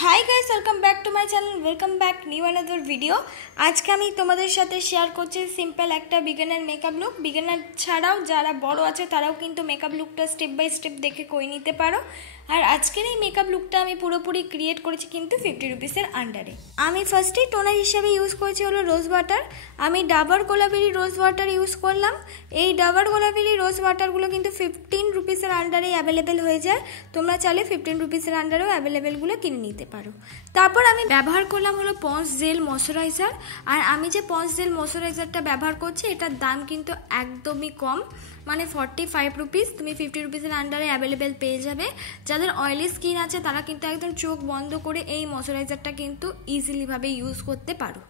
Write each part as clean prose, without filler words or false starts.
Hi guys, welcome back to my channel, welcome back new another video. আজকে আমি তোমাদের সাথে শেয়ার করছি সিম্পল একটা বিগিনার মেকআপ লুক। বিগিনার ছাড়াও যারা বড় আছে তারাও কিন্তু মেকআপ লুকটা স্টেপ বাই স্টেপ দেখে করে নিতে পারো। আর আজকের এই মেকআপ লুকটা আমি পুরোপুরি ক্রিয়েট করেছি কিন্তু 50 রুপিসের আন্ডারে। আমি ফার্স্টেই টোনার হিসাবে ইউজ করেছি হলো রোজ ওয়াটার। আমি ডাবর গোলাপেরি রোজ ওয়াটার ইউজ করলাম। এই ডাবর গোলাপেরি রোজ ওয়াটারগুলো কিন্তু 15 রুপিসের আন্ডারে অ্যাভেলেবেল হয়ে যায়। তোমরা চাইলে 15 রুপিসের আন্ডারেও অ্যাভেলেবেলগুলো কিনে নিতে পারো। তারপর আমি ব্যবহার করলাম হলো পন্স জেল ময়শ্চারাইজার। আর আমি যে পন্স জেল ময়শ্চারাইজারটা ব্যবহার করছি এটার দাম কিন্তু একদমই কম, মানে 45 রুপিস। তুমি 50 রুপিসের আন্ডারে অ্যাভেলেবেল পেয়ে যাবে। যাদের অয়েলি স্কিন আছে তারা কিন্তু একদম চোখ বন্ধ করে এই ময়শ্চারাইজারটা কিন্তু ইজিলিভাবে ইউজ করতে পারো।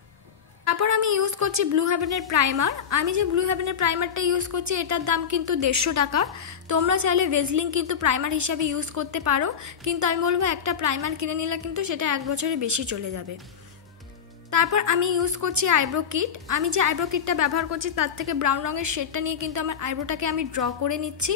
তারপর আমি ইউজ করছি ব্লু হেভেনের প্রাইমার। আমি যে ব্লু হেভেনের প্রাইমারটা ইউজ করছি এটার দাম কিন্তু 150 টাকা। তোমরা চাইলে ভেজলিং কিন্তু প্রাইমার হিসাবে ইউজ করতে পারো, কিন্তু আমি বলবো একটা প্রাইমার কিনে নিলে কিন্তু সেটা 1 বছরের বেশি চলে যাবে। তারপর আমি ইউজ করছি আইব্রো কিট। আমি যে আইব্রো কিটটা ব্যবহার করছি তার থেকে ব্রাউন রঙের শেডটা নিয়ে কিন্তু আমার আইব্রোটাকে আমি ড্র করে নিচ্ছি।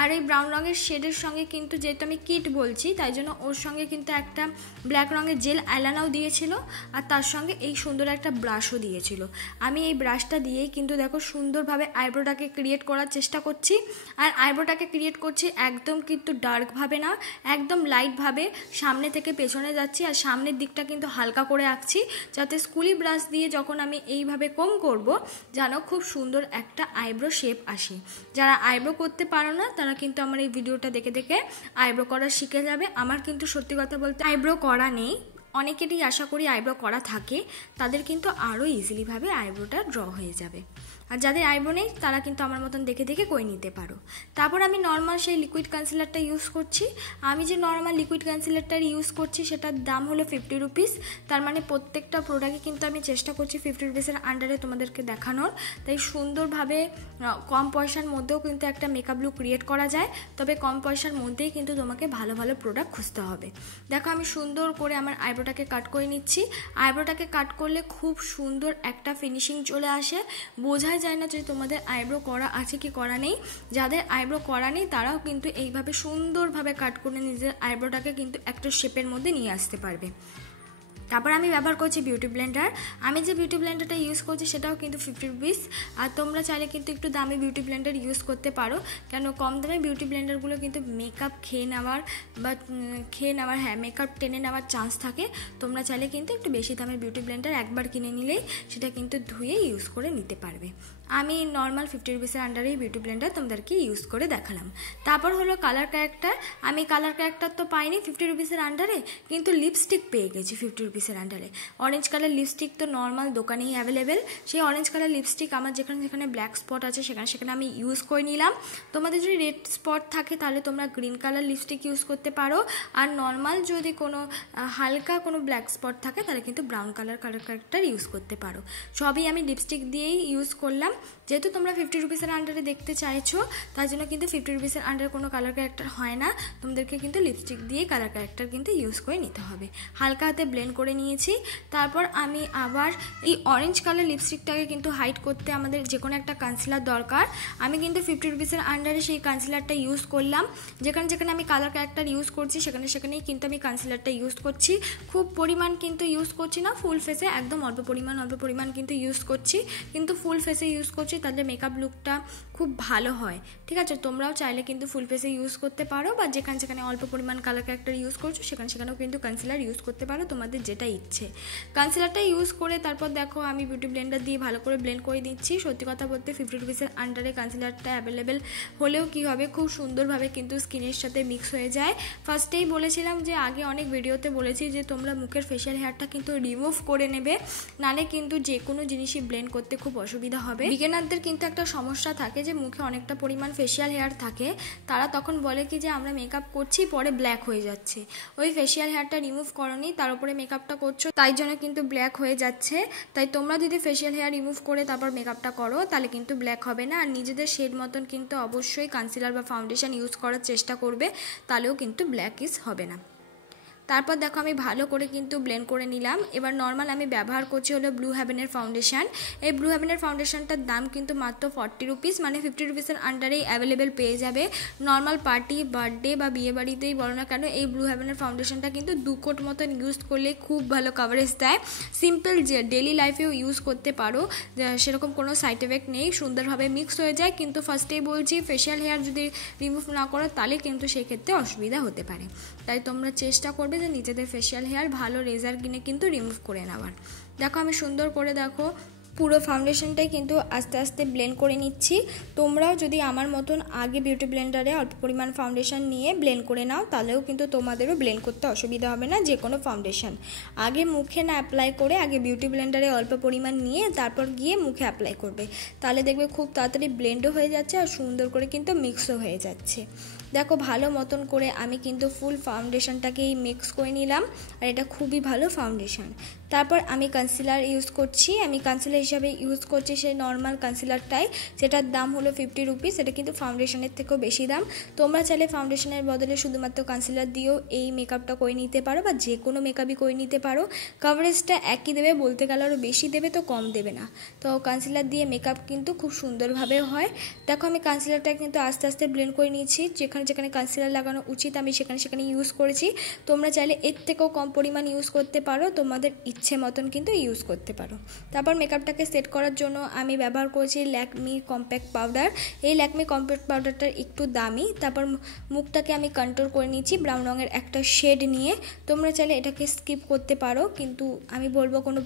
আর এই ব্রাউন রঙের শেডের সঙ্গে কিন্তু যেহেতু আমি কিট বলছি তাই জন্য ওর সঙ্গে কিন্তু একটা ব্ল্যাক রঙের জেল আইলাইনারও দিয়েছিল, আর তার সঙ্গে এই সুন্দর একটা ব্রাশও দিয়েছিল। আমি এই ব্রাশটা দিয়েই কিন্তু দেখো সুন্দরভাবে আইব্রোটাকে ক্রিয়েট করার চেষ্টা করছি। আর আইব্রোটাকে ক্রিয়েট করছি একদম কিন্তু ডার্কভাবে না, একদম লাইটভাবে সামনে থেকে পেছনে যাচ্ছি। আর সামনের দিকটা কিন্তু হালকা করে আঁকছি যাতে স্কুলি ব্রাশ দিয়ে যখন আমি এইভাবে কম করব যেন খুব সুন্দর একটা আইব্রো শেপ আসে। যারা আইব্রো করতে পারো না তারা কিন্তু আমার এই ভিডিওটা দেখে দেখে আইব্রো করা শিখে যাবে। আমার কিন্তু সত্যি কথা বলতে আইব্রো করা নেই, অনেকেরই আশা করি আইব্রো করা থাকে, তাদের কিন্তু আরও ইজিলিভাবে আইব্রোটা ড্র হয়ে যাবে। আর যাদের আইব্রো নেই তারা কিন্তু আমার মতন দেখে দেখে করে নিতে পারো। তারপর আমি নর্মাল সেই লিকুইড কনসিলারটা ইউজ করছি। আমি যে নর্মাল লিকুইড কনসিলারটা ইউজ করছি সেটার দাম হলো 50 রুপিস। তার মানে প্রত্যেকটা প্রোডাক্টে কিন্তু আমি চেষ্টা করছি 50 রুপিসের আন্ডারে তোমাদেরকে দেখানোর। তাই সুন্দরভাবে কম পয়সার মধ্যেও কিন্তু একটা মেকআপ লুক ক্রিয়েট করা যায়, তবে কম পয়সার মধ্যেই কিন্তু তোমাকে ভালো ভালো প্রোডাক্ট খুঁজতে হবে। দেখো আমি সুন্দর করে আমার আইব্রোটাকে কাট করে নিচ্ছি। আইব্রোটাকে কাট করলে খুব সুন্দর একটা ফিনিশিং চলে আসে, বোঝাই যায় না যে তোমাদের আইব্রো করা আছে কি করা নেই। যাদের আইব্রো করা নেই তারাও কিন্তু এইভাবে সুন্দরভাবে কাট করে নিজের আইব্রোটাকে কিন্তু একটা শেপের মধ্যে নিয়ে আসতে পারবে। তারপর আমি ব্যবহার করছি বিউটি ব্লেন্ডার। আমি যে বিউটি ব্লেন্ডারটা ইউজ করছি সেটাও কিন্তু 50 রুপিস। আর তোমরা চাইলে কিন্তু একটু দামি বিউটি ব্লেন্ডার ইউজ করতে পারো, কেন কম দামে বিউটি ব্লেন্ডারগুলো কিন্তু মেকআপ খেয়ে নেওয়ার মেকআপ টেনে নেওয়ার চান্স থাকে। তোমরা চাইলে কিন্তু একটু বেশি দামের বিউটি ব্লেন্ডার একবার কিনে নিলেই সেটা কিন্তু ধুয়ে ইউজ করে নিতে পারবে। আমি নর্মাল 50 রুপিসের আন্ডারেই বিউটি ব্লেন্ডার তোমাদেরকে ইউজ করে দেখালাম। তারপর হলো কালার ক্যারেক্টার। আমি কালার ক্যারেক্টার তো পাইনি 50 রুপিসের আন্ডারে, কিন্তু লিপস্টিক পেয়ে গেছি 50 রুপিসের আন্ডারে। অরেঞ্জ কালার লিপস্টিক তো নর্মাল দোকানেই অ্যাভেলেবেল। সেই অরেঞ্জ কালার লিপস্টিক আমার যেখানে যেখানে ব্ল্যাক স্পট আছে সেখানে আমি ইউজ করে নিলাম। তোমাদের যদি রেড স্পট থাকে তাহলে তোমরা গ্রিন কালার লিপস্টিক ইউজ করতে পারো। আর নর্মাল যদি কোনো হালকা কোনো ব্ল্যাক স্পট থাকে তাহলে কিন্তু ব্রাউন কালার ক্যারেক্টার ইউজ করতে পারো। সবই আমি লিপস্টিক দিয়েই ইউজ করলাম। যেহেতু তোমরা 50 রুপিসের আন্ডারে দেখতে চাইছো তার জন্য কিন্তু 50 রুপিসের আন্ডারে কোনো কালার ক্যারেক্টার হয় না, তোমাদেরকে কিন্তু লিপস্টিক দিয়ে কালার ক্যারেক্টার কিন্তু ইউজ করে নিতে হবে। হালকা হাতে ব্লেন্ড করে নিয়েছি। তারপর আমি আবার এই অরেঞ্জ কালার লিপস্টিকটাকে কিন্তু হাইড করতে আমাদের যে কোনো একটা কনসিলার দরকার। আমি কিন্তু 50 রুপিসের আন্ডারে সেই কনসিলারটা ইউজ করলাম। যেখানে যেখানে আমি কালার ক্যারেক্টার ইউজ করছি সেখানেই কিন্তু আমি কনসিলারটা ইউজ করছি। খুব পরিমাণ কিন্তু ইউজ করছি না, ফুল ফেসে একদম অল্প পরিমাণ কিন্তু ইউজ করছি। কিন্তু ফুল ফেসে ইউজ করছি তাহলে মেকআপ লুকটা খুব ভালো হয়। ঠিক আছে, তোমরাও চাইলে কিন্তু ফুল ফেসে ইউজ করতে পারো, বা যেখানে যেখানে অল্প পরিমাণ কালার ক্যারেক্টার ইউজ করছো সেখানেও কিন্তু কনসিলার ইউজ করতে পারো, তোমাদের যেটা ইচ্ছে। কনসিলারটা ইউজ করে তারপর দেখো আমি বিউটি ব্লেন্ডার দিয়ে ভালো করে ব্লেন্ড করে দিচ্ছি। সত্যি কথা বলতে 50 রুপিসের আন্ডারে কনসিলারটা অ্যাভেলেবেল হলেও কি হবে, খুব সুন্দরভাবে কিন্তু স্কিনের সাথে মিক্স হয়ে যায়। ফার্স্টেই বলেছিলাম যে আগে অনেক ভিডিওতে বলেছি যে তোমরা মুখের ফেশিয়াল হেয়ারটা কিন্তু রিমুভ করে নেবে, নালে কিন্তু যে কোনো জিনিসই ব্লেন্ড করতে খুব অসুবিধা হবে। বিগিনারদের কিন্তু একটা সমস্যা থাকে যে মুখে অনেকটা পরিমাণ ফেশিয়াল হেয়ার থাকে, তারা তখন বলে কি যে আমরা মেকআপ করছি পরে ব্ল্যাক হয়ে যাচ্ছে। ওই ফেশিয়াল হেয়ারটা রিমুভ করনি, তার উপরে মেকআপটা করছো তাই জন্য কিন্তু ব্ল্যাক হয়ে যাচ্ছে। তাই তোমরা যদি ফেশিয়াল হেয়ার রিমুভ করে তারপর মেকআপটা করো তাহলে কিন্তু ব্ল্যাক হবে না। আর নিজেদের শেড মতন কিন্তু অবশ্যই কনসিলার বা ফাউন্ডেশন ইউজ করার চেষ্টা করবে, তাহলেও কিন্তু ব্ল্যাক হবে না। তারপর দেখো আমি ভালো করে কিন্তু ব্লেন্ড করে নিলাম। এবার নর্মাল আমি ব্যবহার করছি হলো ব্লু হেভেনের ফাউন্ডেশন। এই ব্লু হেভেনের ফাউন্ডেশনটার দাম কিন্তু মাত্র 40 রুপিস, মানে 50 রুপিসের আন্ডারেই অ্যাভেলেবেল পেয়ে যাবে। নর্মাল পার্টি, বার্থডে বা বিয়ে বাড়িতেই বলো না কেন, এই ব্লু হেভেনের ফাউন্ডেশনটা কিন্তু 2 কোট মতন ইউজ করলে খুব ভালো কভারেজ দেয়। সিম্পল যে ডেলি লাইফেও ইউজ করতে পারো, সেরকম কোনো সাইড এফেক্ট নেই, সুন্দরভাবে মিক্স হয়ে যায়। কিন্তু ফার্স্টেই বলছি ফেশিয়াল হেয়ার যদি রিমুভ না করো তাহলে কিন্তু সেক্ষেত্রে অসুবিধা হতে পারে। তাই তোমরা চেষ্টা করবে যে নিজেদের ফেশিয়াল হেয়ার ভালো রেজার কিনে কিন্তু রিমুভ করে নেওয়ার। দেখো আমি সুন্দর করে দেখো পুরো ফাউন্ডেশনটাই কিন্তু আস্তে আস্তে ব্লেন্ড করে নিচ্ছি। তোমরাও যদি আমার মতন আগে বিউটি ব্লেন্ডারে অল্প পরিমাণ ফাউন্ডেশন নিয়ে ব্লেন্ড করে নাও তাহলেও কিন্তু তোমাদেরও ব্লেন্ড করতে অসুবিধা হবে না। যে কোনো ফাউন্ডেশন আগে মুখে না অ্যাপ্লাই করে আগে বিউটি ব্লেন্ডারে অল্প পরিমাণ নিয়ে তারপর গিয়ে মুখে অ্যাপ্লাই করবে, তাহলে দেখবে খুব তাড়াতাড়ি ব্লেন্ডও হয়ে যাচ্ছে আর সুন্দর করে কিন্তু মিক্সও হয়ে যাচ্ছে। দেখো ভালো মতন করে আমি কিন্তু ফুল ফাউন্ডেশনটাকেই মিক্স করে নিলাম, আর এটা খুবই ভালো ফাউন্ডেশন। তারপর আমি কনসিলার ইউজ করছি। আমি কনসিলার হিসাবে ইউজ করছি সেই নর্মাল কনসিলারটাই, যেটার দাম হলো 50 রুপিস। এটা কিন্তু ফাউন্ডেশনের থেকেও বেশি দাম। তোমরা চাইলে ফাউন্ডেশনের বদলে শুধুমাত্র কনসিলার দিয়েও এই মেকআপটা করে নিতে পারো, বা যে কোনো মেকআপই করে নিতে পারো। কভারেজটা একই দেবে, বলতে গেলে আরও বেশি দেবে, তো কম দেবে না। তো কনসিলার দিয়ে মেকআপ কিন্তু খুব সুন্দরভাবে হয়। দেখো আমি কনসিলারটা কিন্তু আস্তে আস্তে ব্লেন্ড করে নিয়েছি। যেখানে যেখানে কনসিলার লাগানো উচিত আমি সেখানে ইউজ করেছি। তোমরা চাইলে এর থেকেও কম পরিমাণ ইউজ করতে পারো, তোমাদের ইচ্ছে মতন কিন্তু ইউজ করতে পারো। তারপর মেকআপটাকে সেট করার জন্য আমি ব্যবহার করেছি ল্যাকমি কম্প্যাক্ট পাউডার। এই ল্যাকমি কম্প্যাক্ট পাউডারটা একটু দামি। তারপর মুখটাকে আমি কন্ট্রোল করে নিয়েছি ব্রাউন রঙের একটা শেড নিয়ে। তোমরা চাইলে এটাকে স্কিপ করতে পারো, কিন্তু আমি বলবো কোনো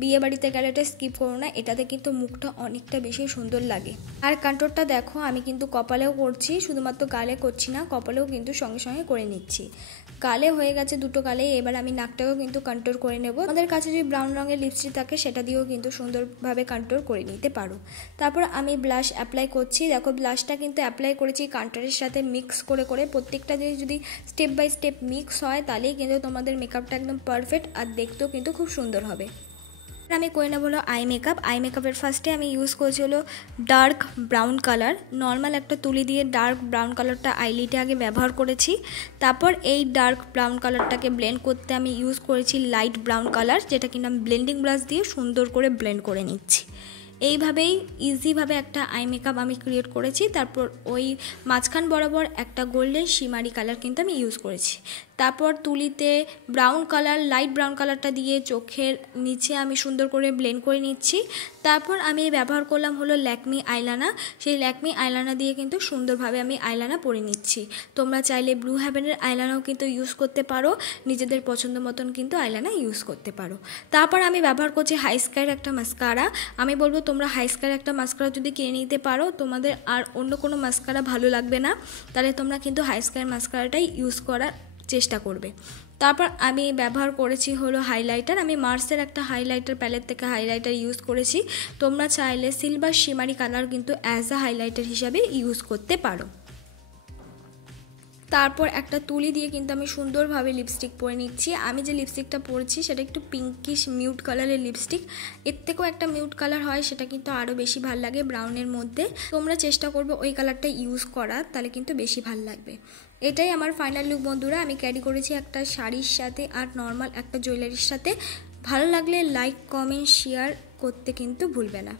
বিয়ে বাড়িতে গেলে এটা স্কিপ করো না, এটাতে কিন্তু মুখটা অনেকটা বেশি সুন্দর লাগে। আর কন্ট্রোলটা দেখো আমি কিন্তু কপালেও করছি, শুধুমাত্র গালে করছি না, কপালেও কিন্তু সঙ্গে সঙ্গে করে নিচ্ছি। গালে হয়ে গেছে দুটো গালে, এবার আমি নাকটাকেও কিন্তু কন্ট্রোল করে নেব। আমাদের কাছে যদি ব্রাউন রঙের লিপস্টিক থাকে সেটা দিয়েও কিন্তু সুন্দরভাবে কন্ট্রোল করে নিতে পারো। তারপর আমি ব্লাশ অ্যাপ্লাই করছি। দেখো ব্লাশটা কিন্তু অ্যাপ্লাই করেছি কান্টারের সাথে মিক্স করে করে। প্রত্যেকটা জিনিস যদি স্টেপ বাই স্টেপ মিক্স হয় তাহলেই কিন্তু তোমাদের মেকআপটা একদম পারফেক্ট আর দেখতেও কিন্তু খুব সুন্দর হবে। আমি করে নেব হলো আই মেকআপ। আই মেকআপের ফার্স্টে আমি ইউজ করছি হলো ডার্ক ব্রাউন কালার। নর্মাল একটা তুলি দিয়ে ডার্ক ব্রাউন কালারটা আইলিটে আগে ব্যবহার করেছি। তারপর এই ডার্ক ব্রাউন কালারটাকে ব্লেন্ড করতে আমি ইউজ করেছি লাইট ব্রাউন কালার, যেটা কিনা আমি ব্লেন্ডিং ব্রাশ দিয়ে সুন্দর করে ব্লেন্ড করে নিচ্ছি। এইভাবেই ইজিভাবে একটা আই মেকআপ আমি ক্রিয়েট করেছি। তারপর ওই মাঝখান বরাবর একটা গোল্ডেন শিমারি কালার কিন্তু আমি ইউজ করেছি। তারপর তুলিতে ব্রাউন কালার, লাইট ব্রাউন কালারটা দিয়ে চোখের নিচে আমি সুন্দর করে ব্লেন্ড করে নিচ্ছি। তারপর আমি ব্যবহার করলাম হলো ল্যাকমি আইলানা। সেই ল্যাকমি আইলানা দিয়ে কিন্তু সুন্দরভাবে আমি আইলানা পরে নিচ্ছি। তোমরা চাইলে ব্লু হেভেনের আইলানাও কিন্তু ইউজ করতে পারো, নিজেদের পছন্দ মতন কিন্তু আইলানা ইউজ করতে পারো। তারপর আমি ব্যবহার করছি হাইস্কার একটা মাস্কারা। আমি বলবো তোমরা হাইস্কার একটা মাস্কারা যদি কিনে নিতে পারো, তোমাদের আর অন্য কোনো মাস্কারা ভালো লাগবে না, তাহলে তোমরা কিন্তু হাইস্কার মাস্কারাটাই ইউজ করার চেষ্টা করবে। তারপর আমি ব্যবহার করেছি হলো হাইলাইটার। আমি মার্সের একটা হাইলাইটার প্যালেট থেকে হাইলাইটার ইউজ করেছি। তোমরা চাইলে সিলভার শিমারি কালার কিন্তু অ্যাজ আ হাইলাইটার হিসাবে ইউজ করতে পারো। তারপর একটা তুলি দিয়ে কিন্তু আমি সুন্দরভাবে লিপস্টিক পরে নিচ্ছি। আমি যে লিপস্টিকটা পরেছি সেটা একটু পিঙ্কিশ মিউট কালারের লিপস্টিক। এর থেকেও একটা মিউট কালার হয়, সেটা কিন্তু আরও বেশি ভাল লাগে ব্রাউনের মধ্যে। তোমরা চেষ্টা করবে ওই কালারটা ইউজ করার, তাহলে কিন্তু বেশি ভাল লাগবে। এটাই আমার ফাইনাল লুক বন্ধুরা। আমি ক্যারি করেছি একটা শাড়ির সাথে আর নর্মাল একটা জুয়েলারির সাথে। ভালো লাগলে লাইক, কমেন্ট, শেয়ার করতে কিন্তু ভুলবে না।